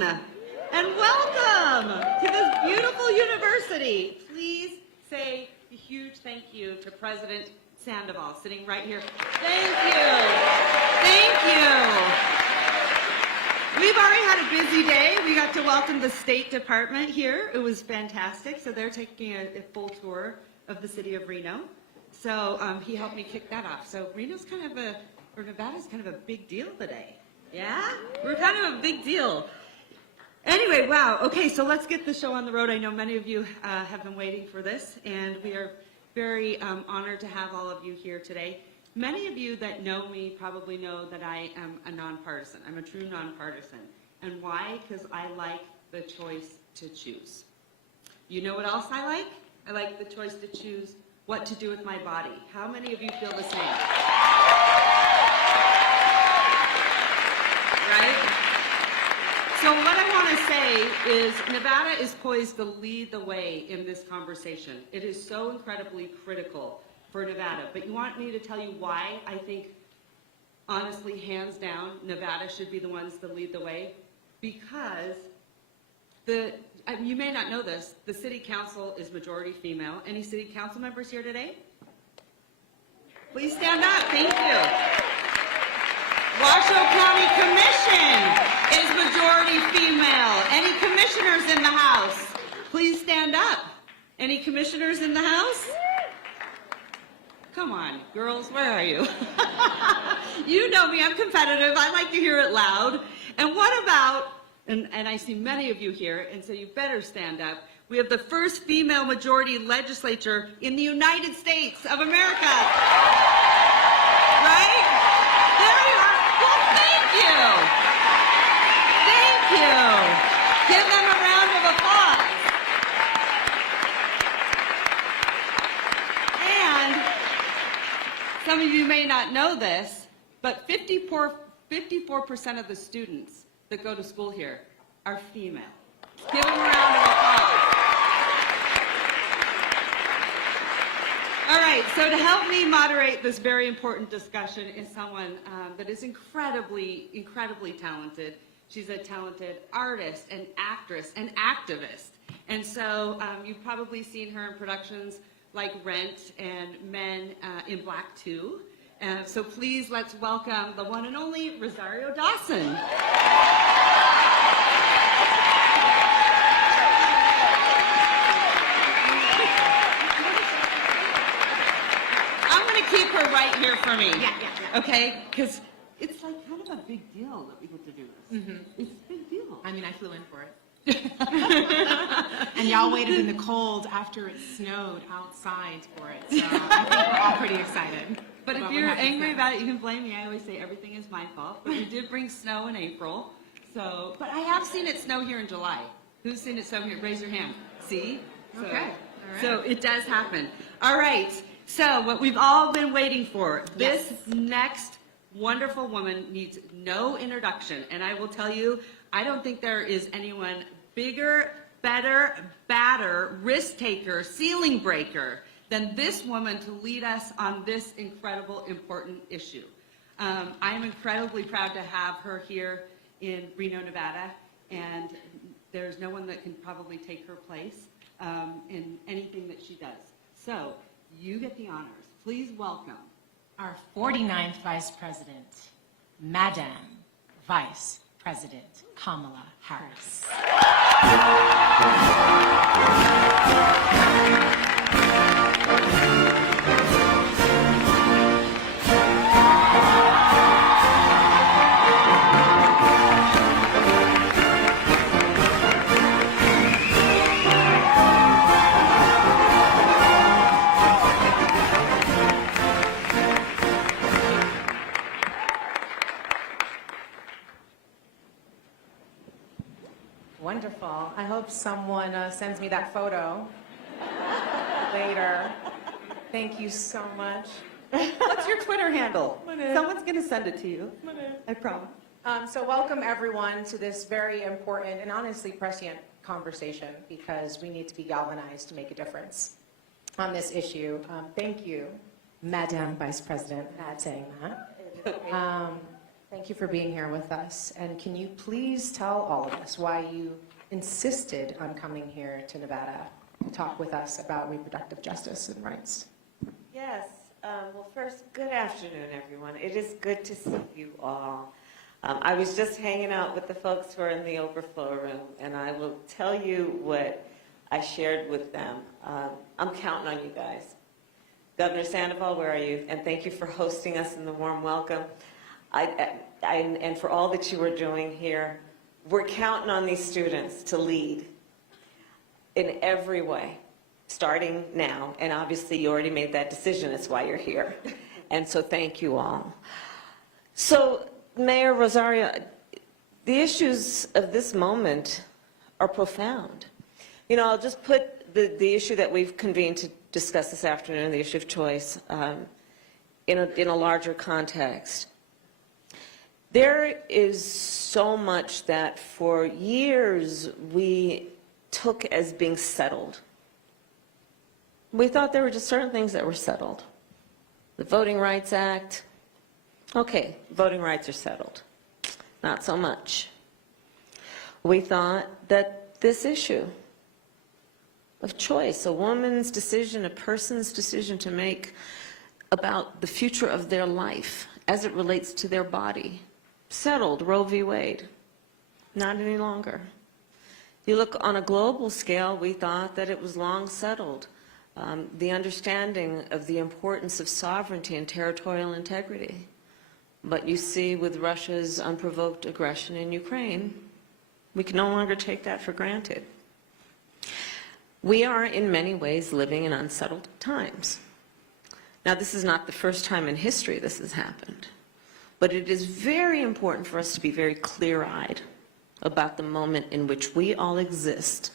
down and welcome to this beautiful university. Please say a huge thank you to President Sandoval, sitting right here. Thank you. Thank you. We've already had a busy day. We got to welcome the State Department here. It was fantastic. So they're taking a full tour of the city of Reno. So he helped me kick that off. So Reno's kind of or Nevada's kind of a big deal today. Yeah? We're kind of a big deal. Anyway, wow. Okay, so let's get the show on the road. I know many of you have been waiting for this, and we are very honored to have all of you here today. Many of you that know me probably know that I am a nonpartisan. I'm a true nonpartisan. And why? Because I like the choice to choose. You know what else I like? I like the choice to choose what to do with my body. How many of you feel the same? Right? So what I want to say is Nevada is poised to lead the way in this conversation. It is so incredibly critical for Nevada. But you want me to tell you why I think, honestly, hands down, Nevada should be the ones to lead the way? Because you may not know this, the city council is majority female. Any city council members here today? Please stand up. Thank you. Washoe County Commission is majority female. Any commissioners in the house? Please stand up. Any commissioners in the house? Come on, girls, where are you? You know me, I'm competitive. I like to hear it loud. And what about, and I see many of you here, and so you better stand up. We have the first female majority legislature in the United States of America. Right? There you are. Well, thank you. Thank you. Give them a round of applause. And some of you may not know this, but 54% of the students that go to school here are female. Give them a round of applause. All right, so to help me moderate this very important discussion is someone that is incredibly, incredibly talented. She's a talented artist, an actress, an activist. And so you've probably seen her in productions like Rent and Men in Black 2. So please let's welcome the one and only Rosario Dawson. Keep her right here for me. Yeah. Okay? Because it's like kind of a big deal that we get to do this. Mm-hmm. It's a big deal. I mean, I flew in for it. And y'all waited in the cold after it snowed outside for it. So I think we're all pretty excited. But if you're angry about it, you can blame me. I always say everything is my fault. But we did bring snow in April. So, but I have seen it snow here in July. Who's seen it snow here? Raise your hand. See? So, okay. All right. So it does happen. All right. So what we've all been waiting for, this next wonderful woman needs no introduction. And I will tell you, I don't think there is anyone bigger, better, badder, risk taker, ceiling breaker than this woman to lead us on this incredible, important issue. I am incredibly proud to have her here in Reno, Nevada, and there's no one that can probably take her place in anything that she does. So, you get the honors. Please welcome our 49th Vice President, Madam Vice President Kamala Harris. Wonderful. I hope someone sends me that photo later. Thank you so much. What's your Twitter handle? Someone's going to send it to you. I promise. So welcome everyone to this very important and honestly prescient conversation, because we need to be galvanized to make a difference on this issue. Thank you, Madam Vice President, for saying that. Thank you for being here with us. And can you please tell all of us why you insisted on coming here to Nevada to talk with us about reproductive justice and rights? Yes. Well, first, good afternoon, everyone. It is good to see you all. I was just hanging out with the folks who are in the overflow room, and I will tell you what I shared with them. I'm counting on you guys. Governor Sandoval, where are you? And thank you for hosting us in the warm welcome. And for all that you are doing here. We're counting on these students to lead in every way, starting now. And obviously, you already made that decision. That's why you're here. And so thank you all. So, Mayor Rosario, the issues of this moment are profound. You know, I'll just put the issue that we've convened to discuss this afternoon, the issue of choice, in a larger context. There is so much that for years we took as being settled. We thought there were just certain things that were settled. The Voting Rights Act, okay, voting rights are settled. Not so much. We thought that this issue of choice, a woman's decision, a person's decision to make about the future of their life as it relates to their body, settled, Roe v. Wade. Not any longer. You look on a global scale, we thought that it was long settled. The understanding of the importance of sovereignty and territorial integrity. But you see with Russia's unprovoked aggression in Ukraine, we can no longer take that for granted. We are in many ways living in unsettled times. Now, this is not the first time in history this has happened. But it is very important for us to be very clear-eyed about the moment in which we all exist,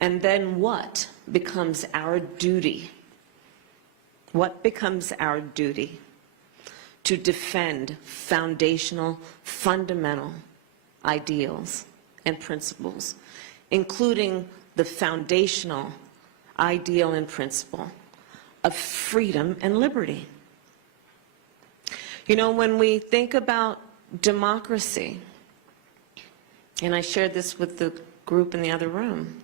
and then what becomes our duty. What becomes our duty to defend foundational, fundamental ideals and principles, including the foundational ideal and principle of freedom and liberty. You know, when we think about democracy, and I shared this with the group in the other room,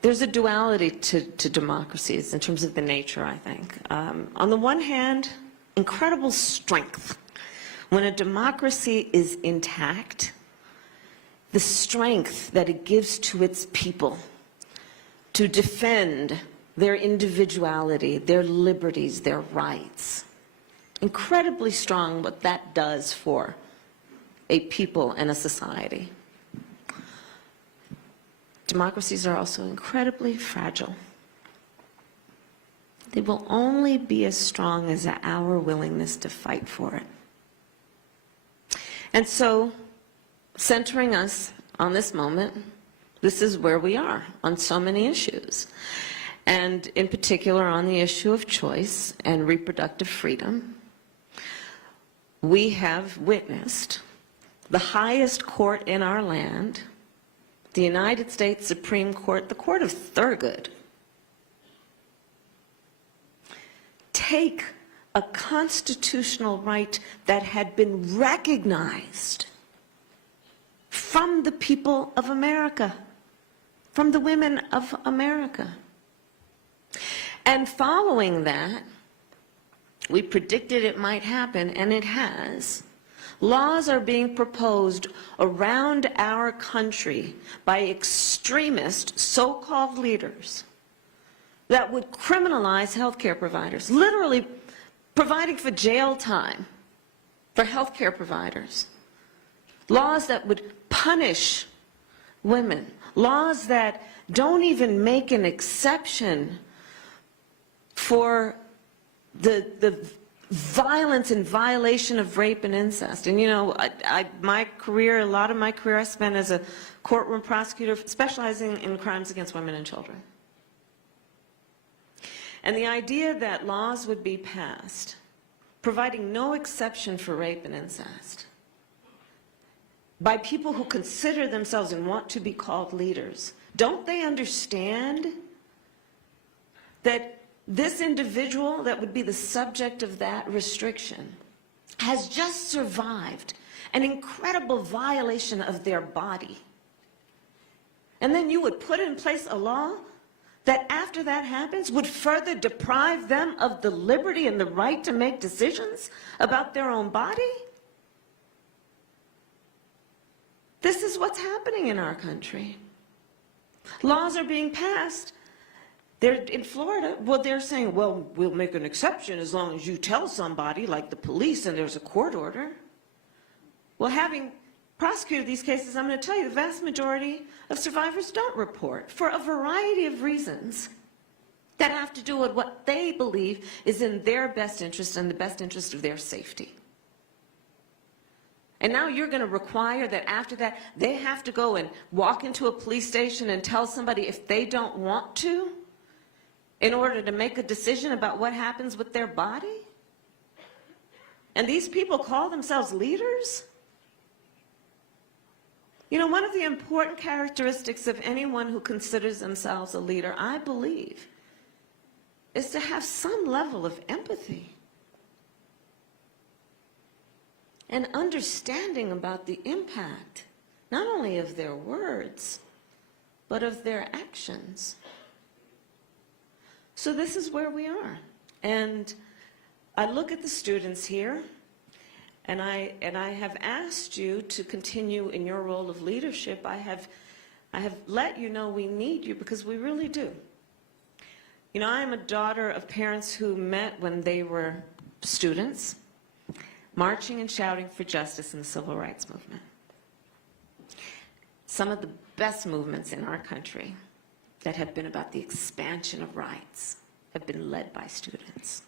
there's a duality to democracies in terms of the nature, I think. On the one hand, incredible strength. When a democracy is intact, the strength that it gives to its people to defend their individuality, their liberties, their rights. Incredibly strong what that does for a people and a society. Democracies are also incredibly fragile. They will only be as strong as our willingness to fight for it. And so, centering us on this moment, this is where we are on so many issues. And in particular on the issue of choice and reproductive freedom, we have witnessed the highest court in our land, the United States Supreme Court, the Court of Thurgood, take a constitutional right that had been recognized from the people of America, from the women of America. And following that, we predicted it might happen, and it has. Laws are being proposed around our country by extremist so-called leaders that would criminalize healthcare providers, literally providing for jail time for healthcare providers. Laws that would punish women. Laws that don't even make an exception for the violence and violation of rape and incest. And you know, my career, a lot of my career I spent as a courtroom prosecutor specializing in crimes against women and children. And the idea that laws would be passed providing no exception for rape and incest by people who consider themselves and want to be called leaders, don't they understand that this individual that would be the subject of that restriction has just survived an incredible violation of their body, and then you would put in place a law that after that happens would further deprive them of the liberty and the right to make decisions about their own body? This is what's happening in our country. Laws are being passed. They're in Florida, well, they're saying, well, we'll make an exception as long as you tell somebody, like the police, and there's a court order. Well, having prosecuted these cases, I'm going to tell you, the vast majority of survivors don't report for a variety of reasons that have to do with what they believe is in their best interest and the best interest of their safety. And now you're going to require that after that, they have to go and walk into a police station and tell somebody if they don't want to, in order to make a decision about what happens with their body? And these people call themselves leaders? You know, one of the important characteristics of anyone who considers themselves a leader, I believe, is to have some level of empathy and understanding about the impact, not only of their words, but of their actions. So this is where we are. And I look at the students here, and I have asked you to continue in your role of leadership. I have let you know we need you, because we really do. You know, I am a daughter of parents who met when they were students, marching and shouting for justice in the civil rights movement. Some of the best movements in our country that have been about the expansion of rights have been led by students.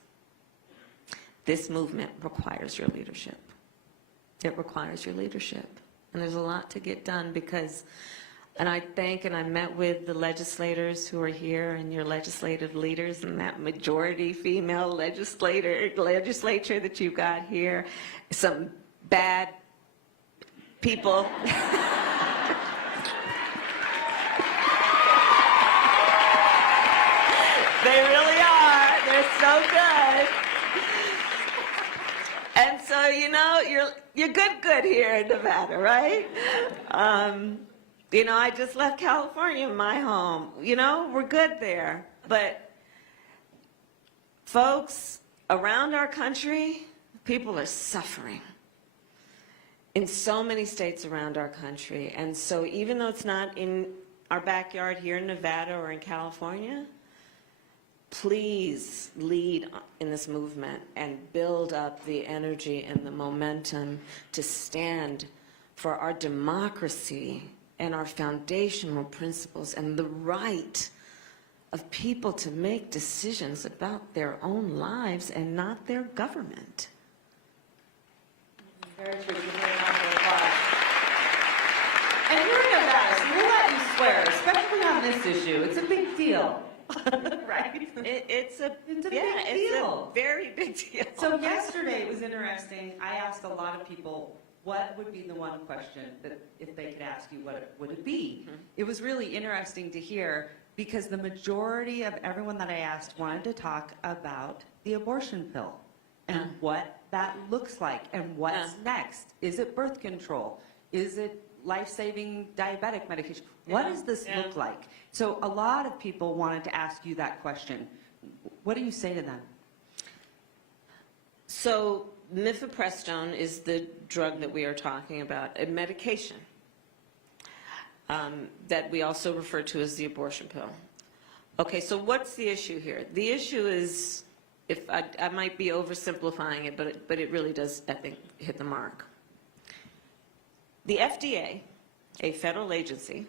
This movement requires your leadership. It requires your leadership. And there's a lot to get done because, and I thank and I met with the legislators who are here and your legislative leaders and that majority female legislature that you've got here. Some bad people. They really are. They're so good. And so, you know, you're good here in Nevada, right? You know, I just left California, my home. You know, we're good there. But folks, around our country, people are suffering in so many states around our country. And so even though it's not in our backyard here in Nevada or in California, please lead in this movement and build up the energy and the momentum to stand for our democracy and our foundational principles and the right of people to make decisions about their own lives and not their government. Very true. Give me a round of applause. And you're in Nevada, so we'll let you swear, especially on this issue. It's a big deal. Right? It's a big deal. It's a very big deal. So yesterday it was interesting. I asked a lot of people, what would be the one question that if they could ask you, what would it be? Mm-hmm. It was really interesting to hear because the majority of everyone that I asked wanted to talk about the abortion pill and what that looks like and what's next. Is it birth control? Is it life-saving diabetic medication? What does this look like? So a lot of people wanted to ask you that question. What do you say to them? So mifepristone is the drug that we are talking about, a medication that we also refer to as the abortion pill. Okay, so what's the issue here? The issue is, if I might be oversimplifying it, but it really does, I think, hit the mark. The FDA, a federal agency,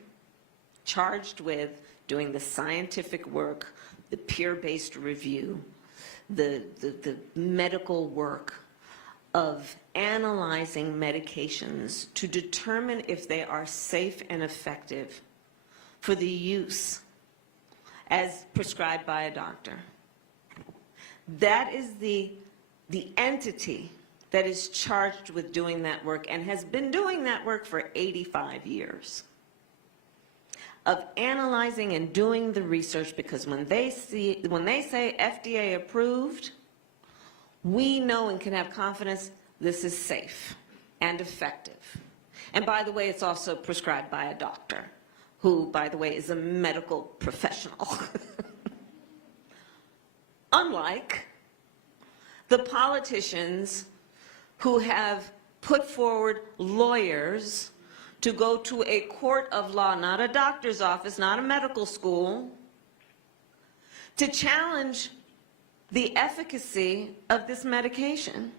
charged with doing the scientific work, the peer-based review, the medical work of analyzing medications to determine if they are safe and effective for the use as prescribed by a doctor. That is the entity that is charged with doing that work and has been doing that work for 85 years. Of analyzing and doing the research, because when they say FDA approved, we know and can have confidence this is safe and effective. And by the way, it's also prescribed by a doctor, who, by the way, is a medical professional. Unlike the politicians who have put forward lawyers to go to a court of law, not a doctor's office, not a medical school, to challenge the efficacy of this medication,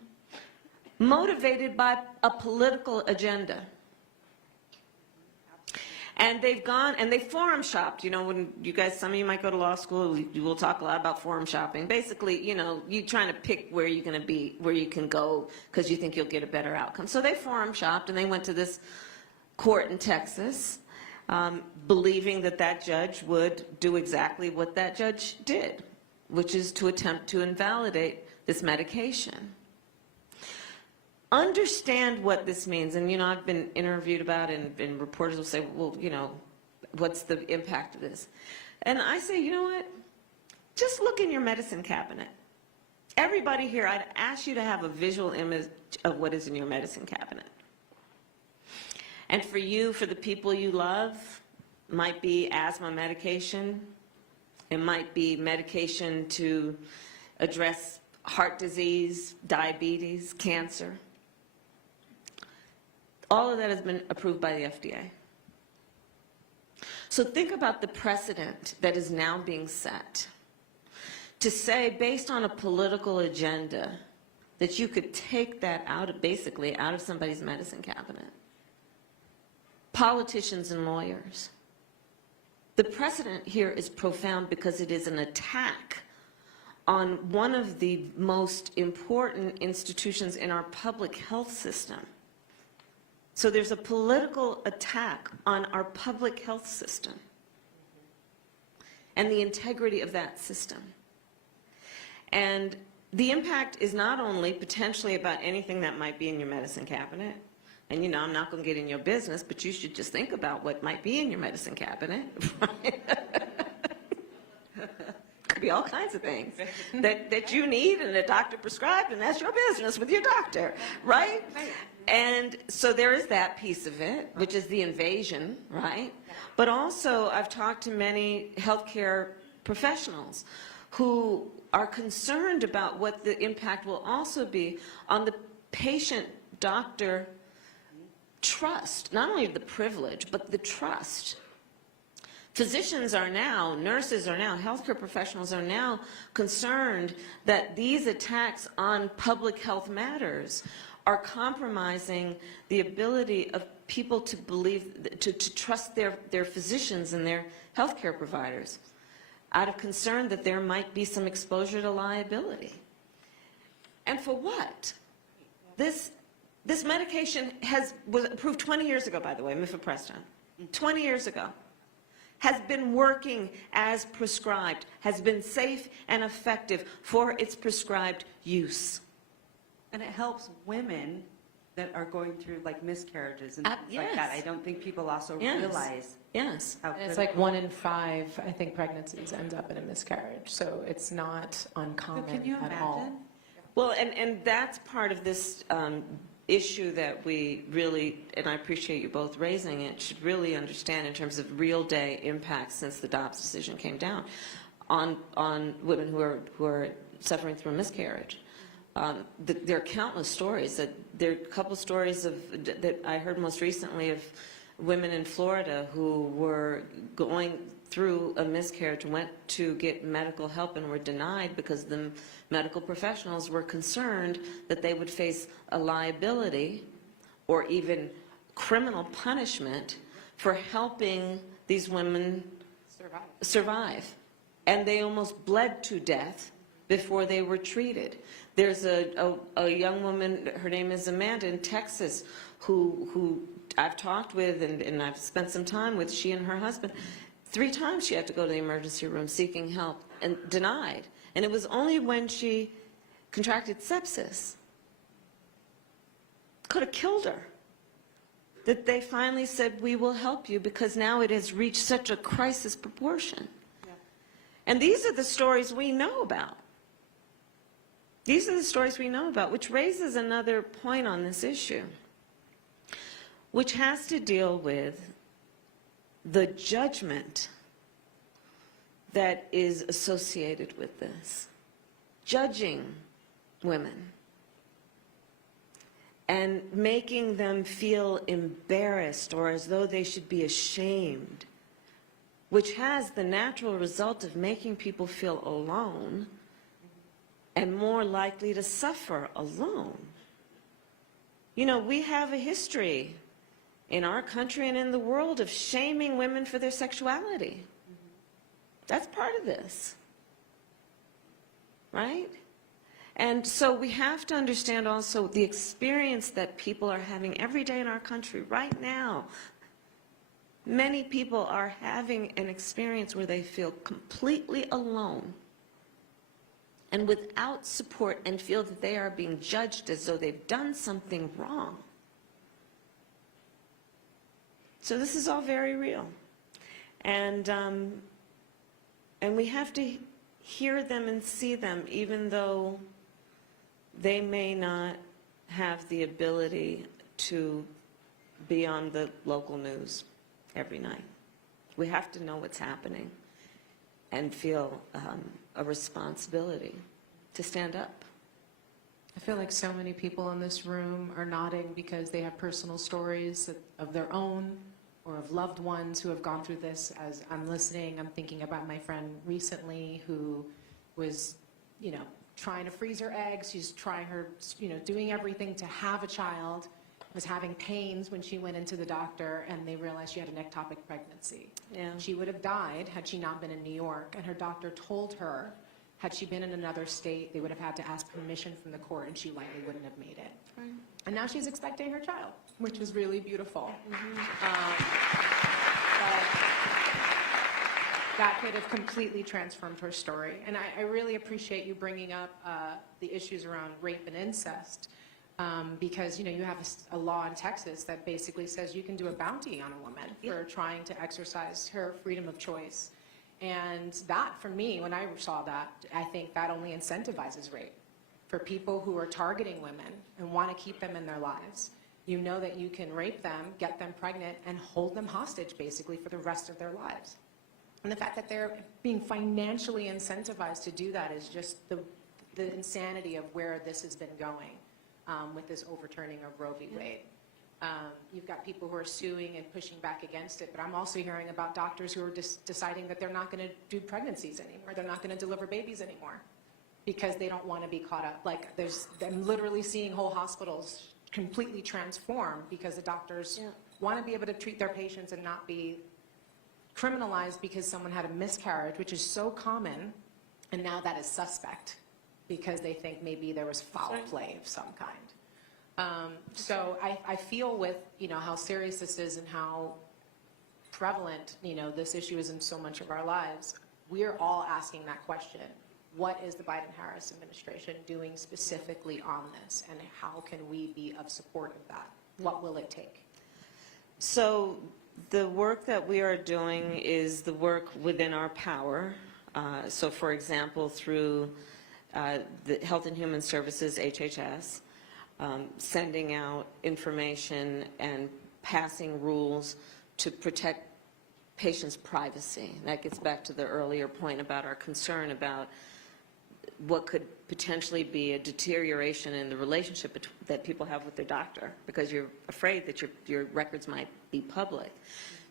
motivated by a political agenda. And they've gone and they forum shopped. You know, when you guys, some of you might go to law school, you will talk a lot about forum shopping. Basically, you know, you're trying to pick where you're going to be, where you can go because you think you'll get a better outcome. So they forum shopped and they went to this court in Texas, believing that that judge would do exactly what that judge did, which is to attempt to invalidate this medication. Understand what this means. And, you know, I've been interviewed about it, and reporters will say, well, you know, what's the impact of this? And I say, you know what? Just look in your medicine cabinet. Everybody here, I'd ask you to have a visual image of what is in your medicine cabinet. And for you, for the people you love, might be asthma medication. It might be medication to address heart disease, diabetes, cancer. All of that has been approved by the FDA. So think about the precedent that is now being set to say, based on a political agenda, that you could take that out, basically out of somebody's medicine cabinet. Politicians and lawyers. The precedent here is profound because it is an attack on one of the most important institutions in our public health system. So there's a political attack on our public health system and the integrity of that system. And the impact is not only potentially about anything that might be in your medicine cabinet, and you know, I'm not going to get in your business, but you should just think about what might be in your medicine cabinet. Right? Could be all kinds of things that you need and a doctor prescribed, and that's your business with your doctor, right? And so there is that piece of it, which is the invasion, right? But also, I've talked to many healthcare professionals who are concerned about what the impact will also be on the patient-doctor trust, not only the privilege, but the trust. Physicians are now, nurses are now, healthcare professionals are now concerned that these attacks on public health matters are compromising the ability of people to believe, to trust their physicians and their healthcare providers, out of concern that there might be some exposure to liability. And for what? This medication was approved 20 years ago, by the way, mifepristone. 20 years ago. Has been working as prescribed, has been safe and effective for its prescribed use. And it helps women that are going through like miscarriages and things yes. like that. I don't think people also Yes. realize Yes. how And it's critical- like 1 in 5, I think, pregnancies end up in a miscarriage. So it's not So uncommon can you at all. imagine? Well, and that's part of this issue that we really, and I appreciate you both raising it, should really understand in terms of real day impacts since the Dobbs decision came down on women who are suffering through a miscarriage. There are countless stories. There are a couple stories that I heard most recently of women in Florida who were going through a miscarriage, went to get medical help and were denied because the medical professionals were concerned that they would face a liability or even criminal punishment for helping these women survive. And they almost bled to death before they were treated. There's a young woman, her name is Amanda, in Texas, who I've talked with and I've spent some time with, she and her husband. 3 times she had to go to the emergency room seeking help and denied. And it was only when she contracted sepsis, could have killed her, that they finally said, we will help you because now it has reached such a crisis proportion. And these are the stories we know about. These are the stories we know about, which raises another point on this issue, which has to deal with the judgment that is associated with this. Judging women and making them feel embarrassed or as though they should be ashamed, which has the natural result of making people feel alone and more likely to suffer alone. You know, we have a history in our country and in the world of shaming women for their sexuality. That's part of this, right? And so we have to understand also the experience that people are having every day in our country right now. Many people are having an experience where they feel completely alone and without support and feel that they are being judged as though they've done something wrong. So this is all very real. And we have to hear them and see them, even though they may not have the ability to be on the local news every night. We have to know what's happening and feel a responsibility to stand up. I feel like so many people in this room are nodding because they have personal stories of their own or of loved ones who have gone through this. As I'm listening, I'm thinking about my friend recently who was, you know, trying to freeze her eggs. She's trying her, you know, doing everything to have a child, was having pains when she went into the doctor and they realized she had an ectopic pregnancy. Yeah. She would have died had she not been in New York, and her doctor told her had she been in another state, they would have had to ask permission from the court and she likely wouldn't have made it. Right. And now she's expecting her child, which is really beautiful. That could have completely transformed her story. And I really appreciate you bringing up the issues around rape and incest, because, you know, you have a law in Texas that basically says you can do a bounty on a woman for trying to exercise her freedom of choice. And that, for me, when I saw that, I think that only incentivizes rape. For people who are targeting women and want to keep them in their lives, you know that you can rape them, get them pregnant, and hold them hostage, basically, for the rest of their lives. And the fact that they're being financially incentivized to do that is just the insanity of where this has been going with this overturning of Roe v. Wade. You've got people who are suing and pushing back against it, but I'm also hearing about doctors who are deciding that they're not going to do pregnancies anymore. They're not going to deliver babies anymore because they don't want to be caught up. Like, I'm literally seeing whole hospitals completely transform because the doctors want to be able to treat their patients and not be criminalized because someone had a miscarriage, which is so common, and now that is suspect because they think maybe there was foul play of some kind. So I feel with, you know, how serious this is and how prevalent, you know, this issue is in so much of our lives. We're all asking that question. What is the Biden-Harris administration doing specifically on this, and how can we be of support of that? What will it take? So the work that we are doing is the work within our power. So, for example, through the Health and Human Services, HHS, sending out information and passing rules to protect patients' privacy. That gets back to the earlier point about our concern about what could potentially be a deterioration in the relationship that people have with their doctor because you're afraid that your records might be public.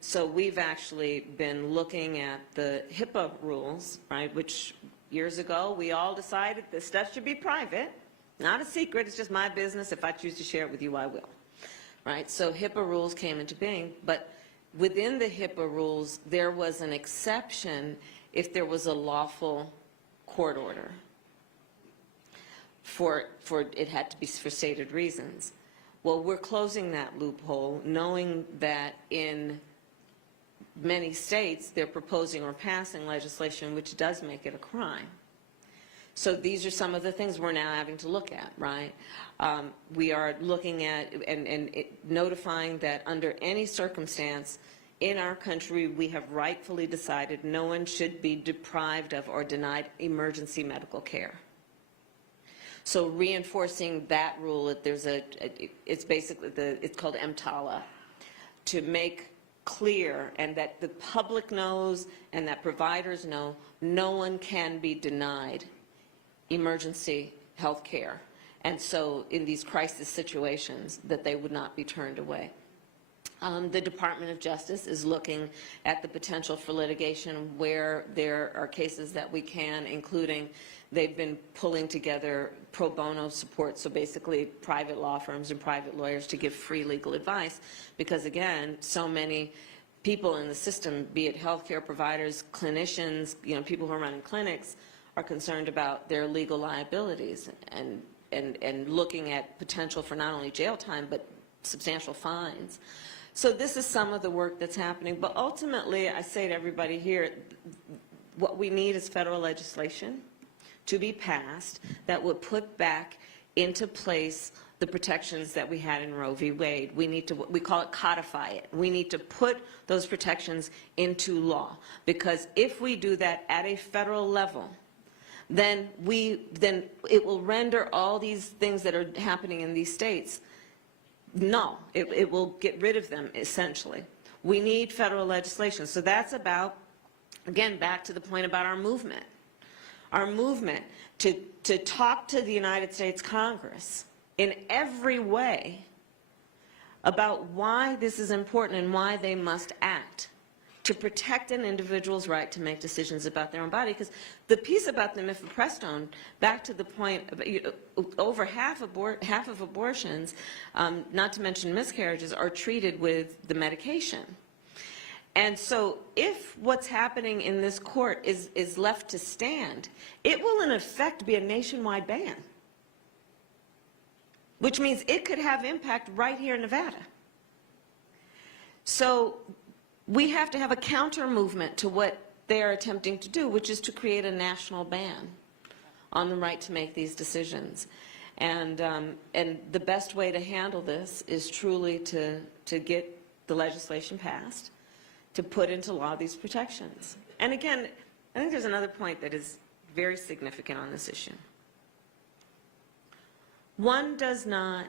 So we've actually been looking at the HIPAA rules, right, which years ago we all decided this stuff should be private, not a secret, it's just my business. If I choose to share it with you, I will, right? So HIPAA rules came into being, but within the HIPAA rules, there was an exception if there was a lawful court order. For it had to be for stated reasons. Well, we're closing that loophole, knowing that in many states they're proposing or passing legislation which does make it a crime. So these are some of the things we're now having to look at, right? We are looking at and notifying that under any circumstance in our country we have rightfully decided no one should be deprived of or denied emergency medical care. So reinforcing that rule, it's basically it's called EMTALA, to make clear and that the public knows and that providers know no one can be denied emergency health care. And so in these crisis situations, that they would not be turned away. The Department of Justice is looking at the potential for litigation where there are cases that we can, including they've been pulling together pro bono support, so basically private law firms and private lawyers to give free legal advice, because again, so many people in the system, be it healthcare providers, clinicians, people who are running clinics, are concerned about their legal liabilities and looking at potential for not only jail time, but substantial fines. So this is some of the work that's happening. But ultimately, I say to everybody here, what we need is federal legislation to be passed that would put back into place the protections that we had in Roe v. Wade. We call it codify it. We need to put those protections into law, because if we do that at a federal level, then it will render all these things that are happening in these states null. It will get rid of them, essentially. We need federal legislation. So that's about, again, back to the point about our movement. Our movement to talk to the United States Congress in every way about why this is important and why they must act to protect an individual's right to make decisions about their own body. Because the piece about the mifepristone, back to the point, over half of abortions, not to mention miscarriages, are treated with the medication. And so if what's happening in this court is left to stand, it will in effect be a nationwide ban, which means it could have impact right here in Nevada. So we have to have a counter movement to what they are attempting to do, which is to create a national ban on the right to make these decisions. And the best way to handle this is truly to get the legislation passed, to put into law these protections. And again, I think there's another point that is very significant on this issue. One does not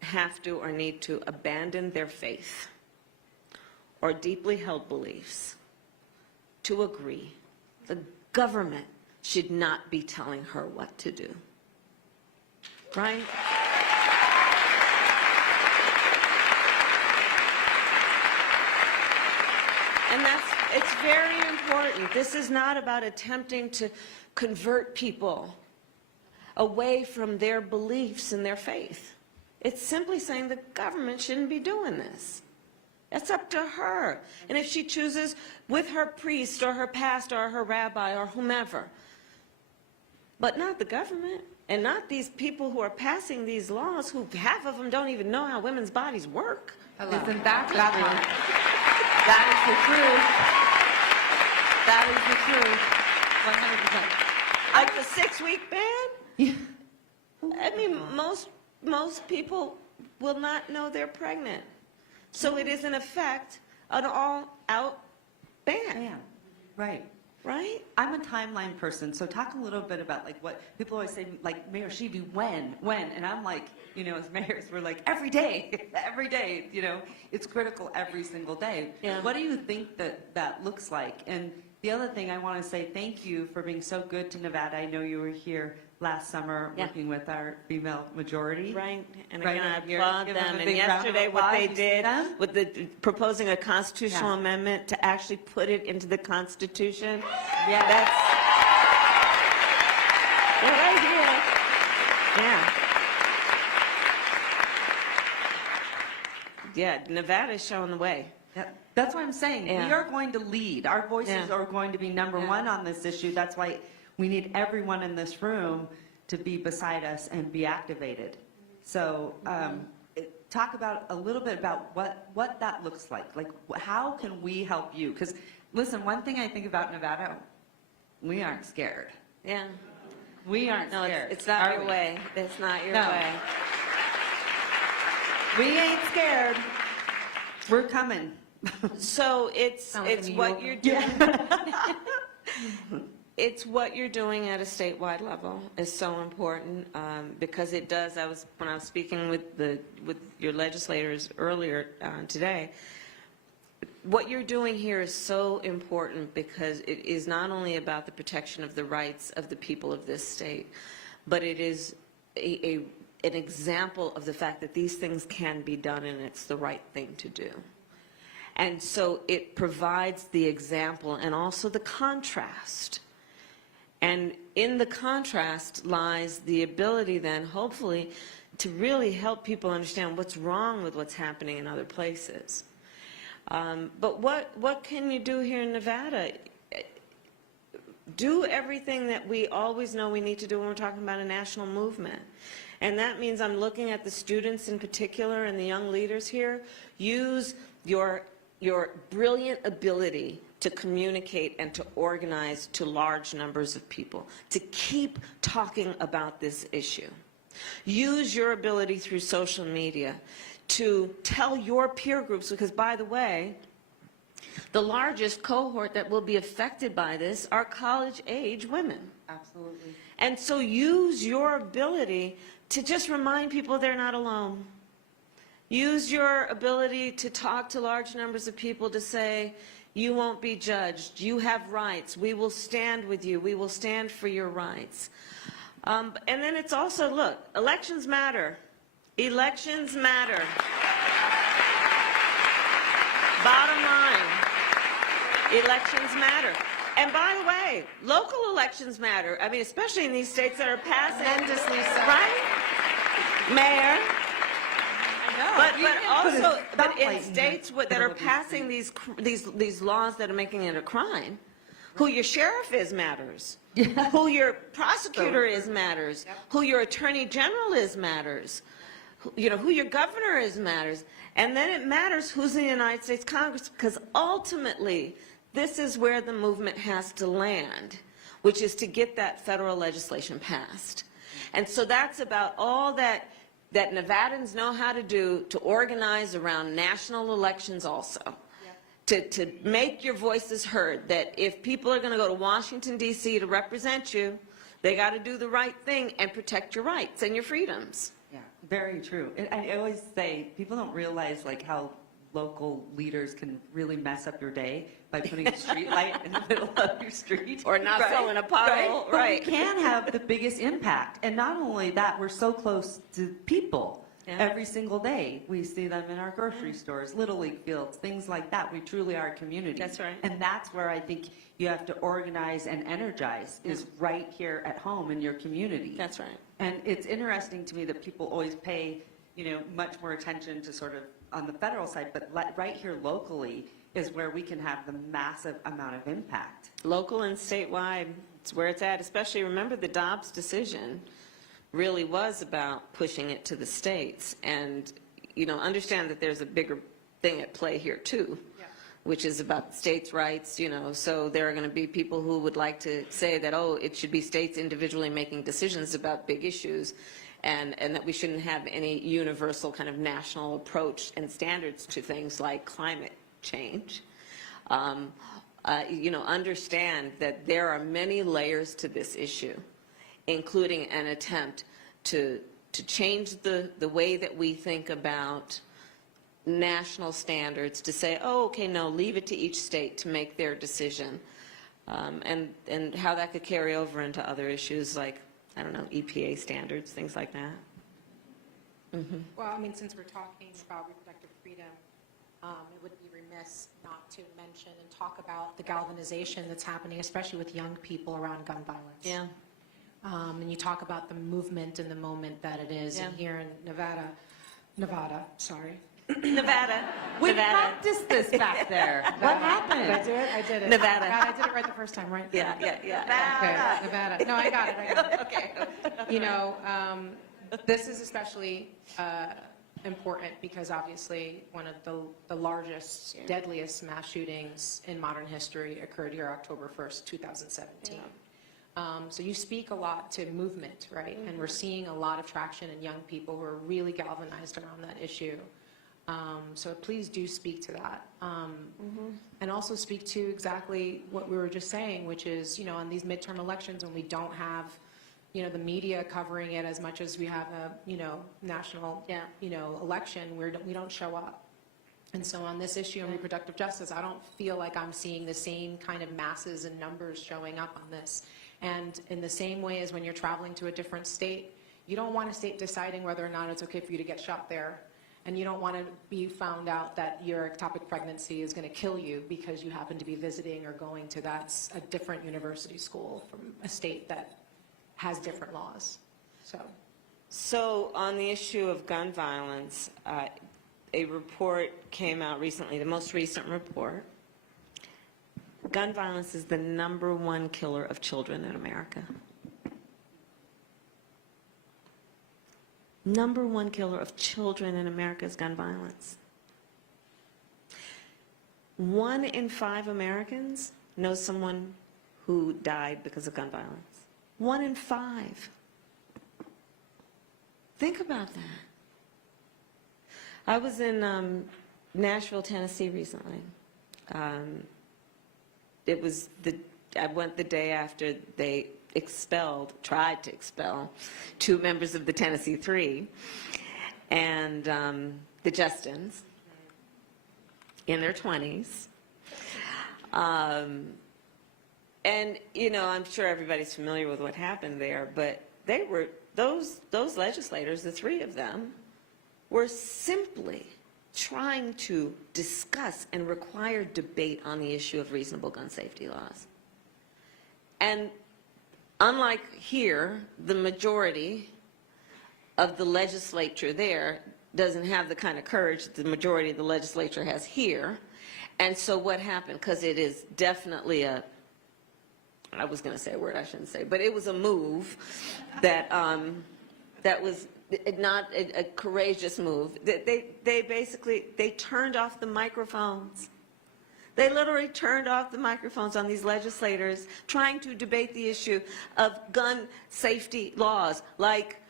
have to or need to abandon their faith or deeply held beliefs to agree. The government should not be telling her what to do, right? And it's very important. This is not about attempting to convert people away from their beliefs and their faith. It's simply saying the government shouldn't be doing this. That's up to her. And if she chooses with her priest or her pastor or her rabbi or whomever, but not the government and not these people who are passing these laws, who half of them don't even know how women's bodies work. Hello. Isn't that the truth? That is the truth. 100%. Like the 6-week ban? Yeah. I mean, most people will not know they're pregnant. So it is, in effect, an all-out ban, Yeah, right. right? I'm a timeline person, so talk a little bit about like what people always say, like, Mayor Sheedy, when? And I'm like, as mayors, we're like, every day, it's critical every single day. Yeah. What do you think that looks like? And the other thing I want to say, thank you for being so good to Nevada. I know you were here last summer working with our female majority. Right, and Right, again, I and you're applaud giving them. them a And big round of yesterday, what they applause. You see did them? with the proposing a constitutional Yeah. amendment to actually put it into the Constitution, Yeah. they're right here. Yeah. Yeah, Nevada's showing the way. That's what I'm saying. Yeah. We are going to lead. Our voices Yeah. are going to be number one on this issue. That's why we need everyone in this room to be beside us and be activated. So talk about a little bit about what that looks like. Like, how can we help you? Because, listen, one thing I think about Nevada, we aren't scared. Yeah. We aren't No, scared. it's not are your we? way. It's not your No. way. We ain't scared. We're coming. So it's Sounds like New what York. you're doing. It's what you're doing at a statewide level is so important, because it does, when I was speaking with your legislators earlier today, what you're doing here is so important because it is not only about the protection of the rights of the people of this state, but it is an example of the fact that these things can be done and it's the right thing to do. And so it provides the example and also the contrast. And in the contrast lies the ability then, hopefully, to really help people understand what's wrong with what's happening in other places. But what can you do here in Nevada? Do everything that we always know we need to do when we're talking about a national movement. And that means I'm looking at the students in particular and the young leaders here. Use your brilliant ability to communicate and to organize to large numbers of people, to keep talking about this issue. Use your ability through social media to tell your peer groups, because by the way, the largest cohort that will be affected by this are college-age women. Absolutely. And so use your ability to just remind people they're not alone. Use your ability to talk to large numbers of people to say, you won't be judged, you have rights, we will stand with you, we will stand for your rights. And then it's also, look, elections matter. Elections matter. Bottom line, elections matter. And by the way, local elections matter. I mean, especially in these states that are passing. Tremendously so. Right? Mayor. But in states that are passing these laws that are making it a crime, who your sheriff is matters. Who your prosecutor is matters. Who your attorney general is matters. Who your governor is matters. And then it matters who's in the United States Congress, because ultimately this is where the movement has to land, which is to get that federal legislation passed. And so that's about all that Nevadans know how to do to organize around national elections also. To make your voices heard, that if people are going to go to Washington, D.C. to represent you, they got to do the right thing and protect your rights and your freedoms. Yeah, very true. And I always say, people don't realize like how local leaders can really mess up your day by putting a street light in the middle of your street. Or not filling a pothole. Right. But we can have the biggest impact. And not only that, we're so close to people. Yeah. Every single day, we see them in our grocery stores, Little League fields, things like that. We truly are a community. That's right. And that's where I think you have to organize and energize, is right here at home in your community. That's right. And it's interesting to me that people always pay, much more attention to sort of on the federal side, but right here locally is where we can have the massive amount of impact. Local and statewide, it's where it's at. Especially, remember the Dobbs decision really was about pushing it to the states, and understand that there's a bigger thing at play here too, which is about states' rights. So there are going to be people who would like to say that, oh, it should be states individually making decisions about big issues, and that we shouldn't have any universal kind of national approach and standards to things like climate change. Understand that there are many layers to this issue, including an attempt to change the way that we think about national standards, to say, oh, okay, no, leave it to each state to make their decision, and how that could carry over into other issues like, I don't know, EPA standards, things like that. Mm-hmm. Well, I mean, since we're talking about reproductive freedom, it would be remiss not to mention and talk about the galvanization that's happening, especially with young people around gun violence. Yeah. And you talk about the movement and the moment that it is. Yeah. And here in Nevada, sorry. Nevada. We Nevada. practiced this back there. What happened? Did I do it? I did it. Nevada. God, I did it right the first time, right? Yeah. Okay, Nevada. No, I got it. Okay. This is especially important because obviously one of the largest, deadliest mass shootings in modern history occurred here October 1st, 2017. So you speak a lot to movement, right? Mm-hmm. And we're seeing a lot of traction in young people who are really galvanized around that issue. So please do speak to that. And also speak to exactly what we were just saying, which is, on these midterm elections, when we don't have, the media covering it as much as we have a, national, election, we don't show up. And so on this issue of reproductive justice, I don't feel like I'm seeing the same kind of masses and numbers showing up on this. And in the same way as when you're traveling to a different state, you don't want a state deciding whether or not it's okay for you to get shot there. And you don't want to be found out that your ectopic pregnancy is going to kill you because you happen to be visiting or going to a different university school from a state that has different laws. So on the issue of gun violence, a report came out recently, the most recent report. Gun violence is the #1 killer of children in America. #1 killer of children in America is gun violence. 1 in 5 Americans knows someone who died because of gun violence. 1 in 5. Think about that. I was in Nashville, Tennessee recently. I went the day after they tried to expel 2 members of the Tennessee Three, and the Justins in their 20s. And, I'm sure everybody's familiar with what happened there, but those legislators, the 3 of them, were simply trying to discuss and require debate on the issue of reasonable gun safety laws. And unlike here, the majority of the legislature there doesn't have the kind of courage that the majority of the legislature has here. And so what happened, because it is definitely I was going to say a word I shouldn't say, but it was a move that was not a courageous move. They basically turned off the microphones. They literally turned off the microphones on these legislators trying to debate the issue of gun safety laws, like,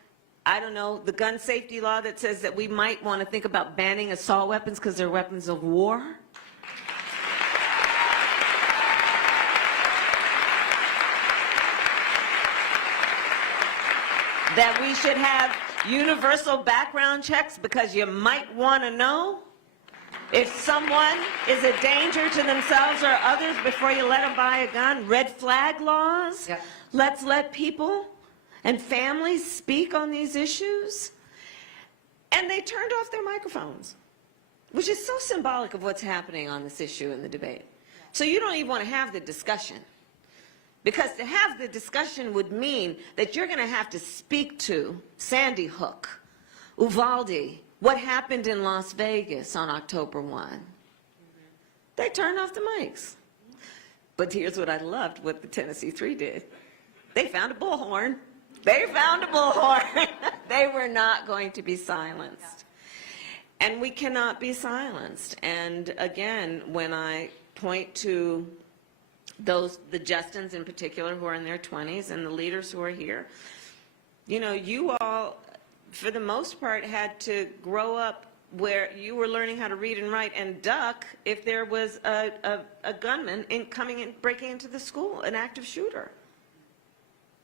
I don't know, the gun safety law that says that we might want to think about banning assault weapons because they're weapons of war. That we should have universal background checks because you might want to know if someone is a danger to themselves or others before you let them buy a gun. Red flag laws. Yep. Let's let people and families speak on these issues. And they turned off their microphones, which is so symbolic of what's happening on this issue in the debate. So you don't even want to have the discussion. Because to have the discussion would mean that you're going to have to speak to Sandy Hook, Uvalde, what happened in Las Vegas on October 1. They turned off the mics. But here's what I loved, what the Tennessee Three did. They found a bullhorn. They found a bullhorn. They were not going to be silenced. And we cannot be silenced. And again, when I point to the Justins in particular who are in their 20s and the leaders who are here, you all, for the most part, had to grow up where you were learning how to read and write and duck if there was a gunman breaking into the school, an active shooter.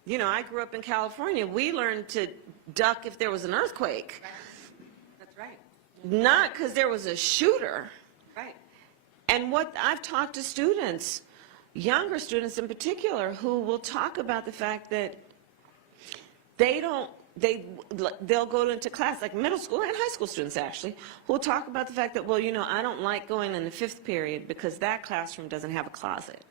I grew up in California. We learned to duck if there was an earthquake. That's right. Not because there was a shooter. Right. And what I've talked to students, younger students in particular, who will talk about the fact that they'll go into class, like middle school and high school students actually, who will talk about the fact that, well, I don't like going in the 5th period because that classroom doesn't have a closet.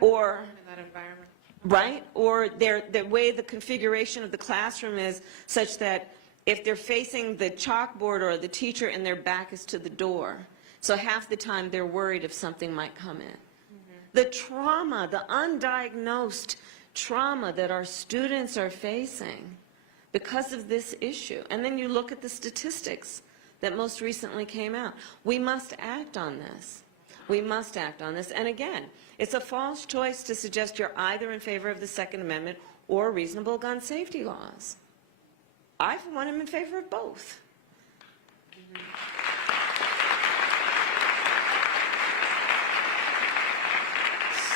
Or in that environment. right? Or the way the configuration of the classroom is such that if they're facing the chalkboard or the teacher and their back is to the door, so half the time they're worried if something might come in. The trauma, the undiagnosed trauma that our students are facing because of this issue. And then you look at the statistics that most recently came out. We must act on this. We must act on this. And again, it's a false choice to suggest you're either in favor of the Second Amendment or reasonable gun safety laws. I, for one, am in favor of both.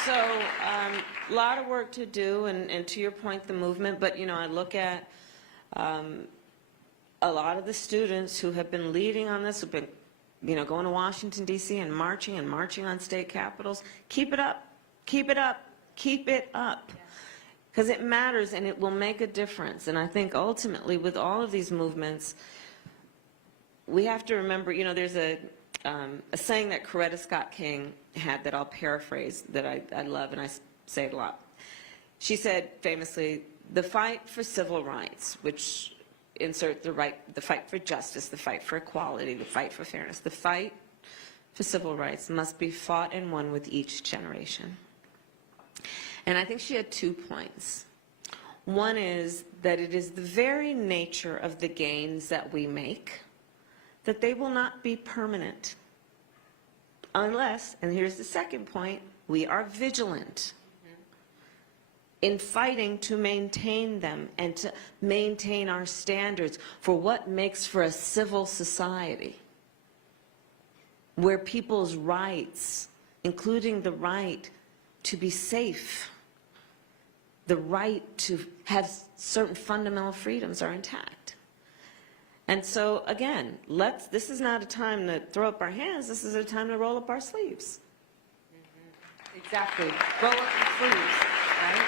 So, a lot of work to do, and to your point, the movement, but, I look at a lot of the students who have been leading on this, have been, going to Washington, D.C. and marching on state capitals. Keep it up, keep it up, keep it up. Because it matters and it will make a difference. And I think ultimately with all of these movements, we have to remember, there's a saying that Coretta Scott King had that I'll paraphrase, that I love, and I say it a lot. She said famously, the fight for civil rights, which insert the fight for justice, the fight for equality, the fight for fairness, the fight for civil rights must be fought and won with each generation. And I think she had 2 points. One is that it is the very nature of the gains that we make that they will not be permanent unless, and here's the second point, we are vigilant in fighting to maintain them and to maintain our standards for what makes for a civil society where people's rights, including the right to be safe, the right to have certain fundamental freedoms, are intact. And so, again, this is not a time to throw up our hands, this is a time to roll up our sleeves. Exactly. Roll up your sleeves, right?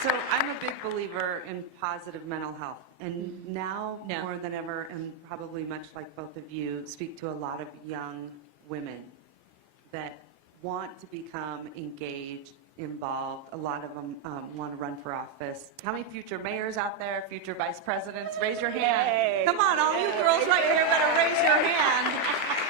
So I'm a big believer in positive mental health. And now more than ever, and probably much like both of you, speak to a lot of young women that want to become engaged, involved. A lot of them want to run for office. How many future mayors out there, future vice presidents? Raise your hand. Yay. Come on, all you girls right here better raise your hand.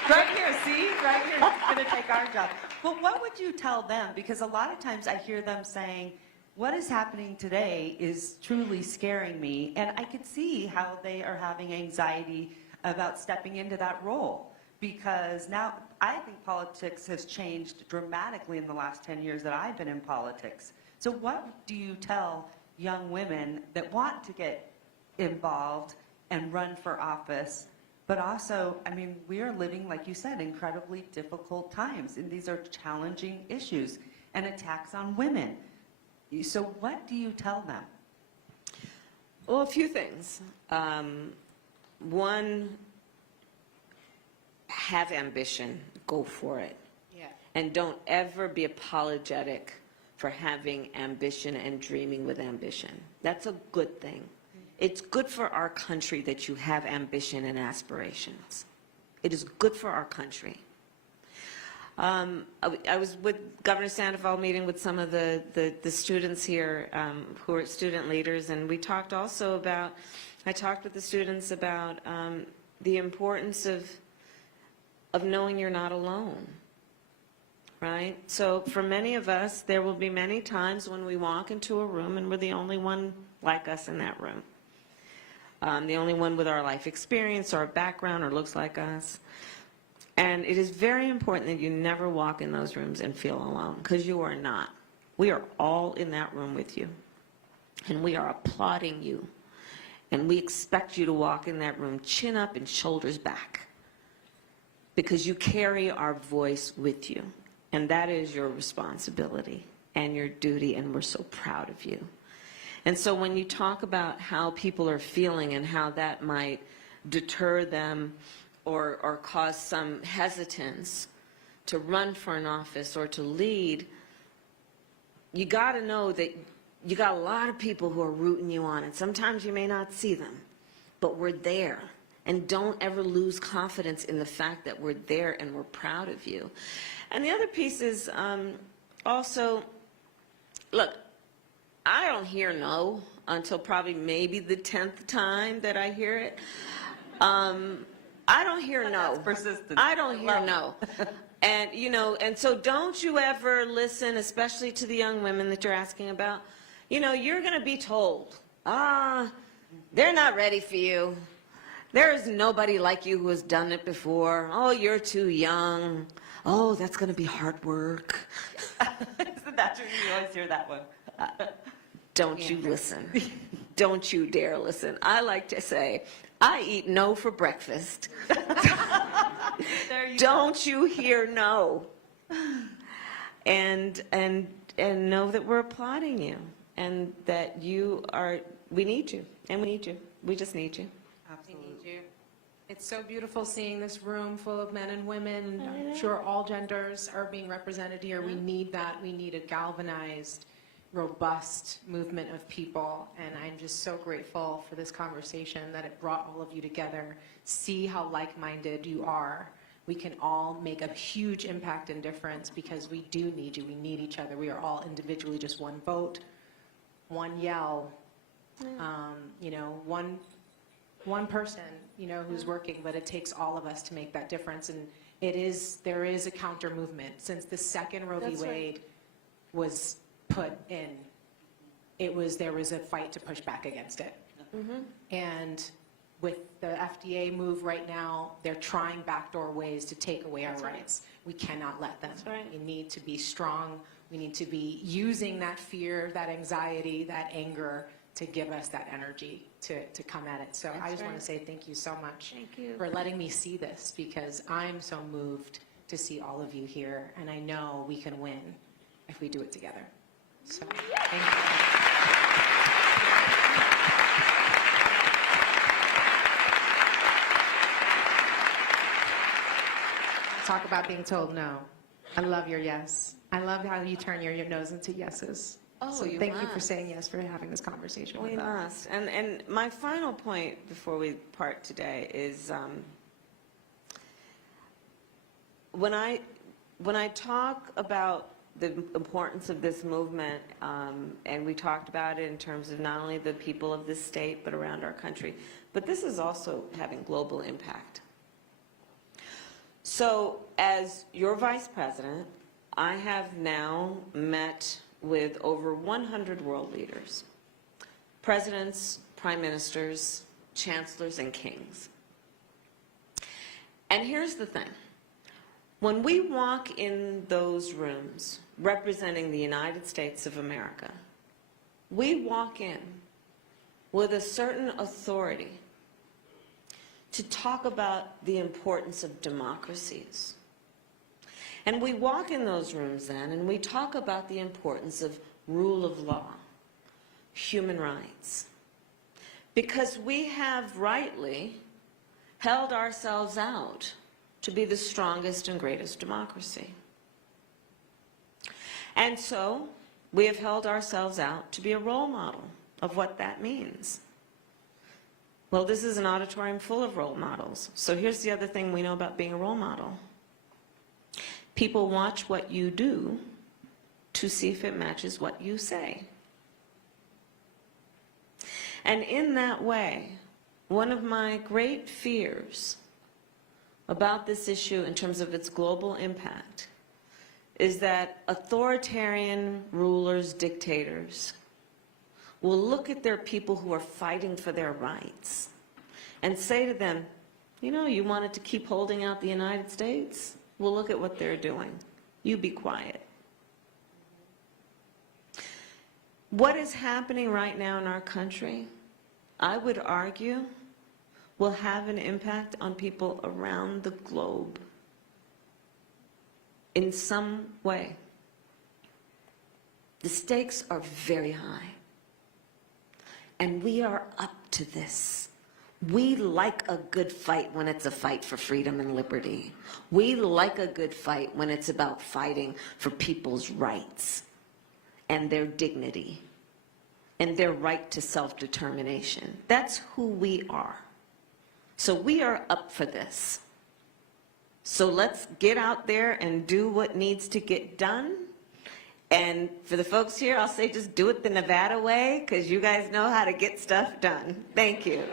Right here, see? Right here. It's going to take our job. But what would you tell them? Because a lot of times I hear them saying, what is happening today is truly scaring me. And I could see how they are having anxiety about stepping into that role. Because now I think politics has changed dramatically in the last 10 years that I've been in politics. So what do you tell young women that want to get involved and run for office? But also, I mean, we are living, like you said, incredibly difficult times. And these are challenging issues and attacks on women. So what do you tell them? Well, a few things. One, have ambition, go for it. Yeah. And don't ever be apologetic for having ambition and dreaming with ambition. That's a good thing. It's good for our country that you have ambition and aspirations. It is good for our country. I was with Governor Sandoval meeting with some of the students here who are student leaders, and we talked also about, I talked with the students about the importance of knowing you're not alone, right? So for many of us, there will be many times when we walk into a room and we're the only one like us in that room. The only one with our life experience or our background or looks like us. And it is very important that you never walk in those rooms and feel alone, because you are not. We are all in that room with you, and we are applauding you. And we expect you to walk in that room chin up and shoulders back, because you carry our voice with you. And that is your responsibility and your duty, and we're so proud of you. And so when you talk about how people are feeling and how that might deter them or cause some hesitance to run for an office or to lead, you got to know that you got a lot of people who are rooting you on, and sometimes you may not see them, but we're there. And don't ever lose confidence in the fact that we're there and we're proud of you. And the other piece is also, look, I don't hear no until probably maybe the 10th time that I hear it. I don't hear no. Persistent. I don't hear no. And, and so don't you ever listen, especially to the young women that you're asking about. You're going to be told, they're not ready for you. There is nobody like you who has done it before. Oh, you're too young. Oh, that's going to be hard work. Isn't that true? You always hear that one. don't you listen. Don't you dare listen. I like to say, I eat no for breakfast. Don't you hear no. And know that we're applauding you, and that we need you, and we need you. We just need you. We need you. It's so beautiful seeing this room full of men and women. I'm sure all genders are being represented here. We need that. We need a galvanized, robust movement of people. And I'm just so grateful for this conversation, that it brought all of you together. See how like-minded you are. We can all make a huge impact and difference, because we do need you. We need each other. We are all individually just one vote, one yell, you know, one person, you know, who's working, but it takes all of us to make that difference. And there is a counter movement. Since the second Roe v. Wade was put in, there was a fight to push back against it. And with the FDA move right now, they're trying backdoor ways to take away our rights. We cannot let them. We need to be strong. We need to be using that fear, that anxiety, that anger to give us that energy to come at it. So I just want to say thank you so much for letting me see this, because I'm so moved to see all of you here, and I know we can win if we do it together. So thank you. Talk about being told no. I love your yes. I love how you turn your nose into yeses. So thank you for saying yes, for having this conversation with us. We must. And my final point before we part today is when I talk about the importance of this movement, and we talked about it in terms of not only the people of this state, but around our country, but this is also having global impact. So as your vice president, I have now met with over 100 world leaders, presidents, prime ministers, chancellors, and kings. And here's the thing. When we walk in those rooms representing the United States of America, we walk in with a certain authority to talk about the importance of democracies. And we walk in those rooms then, and we talk about the importance of rule of law, human rights, because we have rightly held ourselves out to be the strongest and greatest democracy. And so we have held ourselves out to be a role model of what that means. Well, this is an auditorium full of role models. So here's the other thing we know about being a role model. People watch what you do to see if it matches what you say. And in that way, one of my great fears about this issue in terms of its global impact is that authoritarian rulers, dictators, will look at their people who are fighting for their rights and say to them, you know, you wanted to keep holding out the United States? Well, look at what they're doing. You be quiet. What is happening right now in our country, I would argue, will have an impact on people around the globe in some way. The stakes are very high. And we are up to this. We like a good fight when it's a fight for freedom and liberty. We like a good fight when it's about fighting for people's rights and their dignity and their right to self-determination. That's who we are. So we are up for this. So let's get out there and do what needs to get done. And for the folks here, I'll say just do it the Nevada way, because you guys know how to get stuff done. Thank you.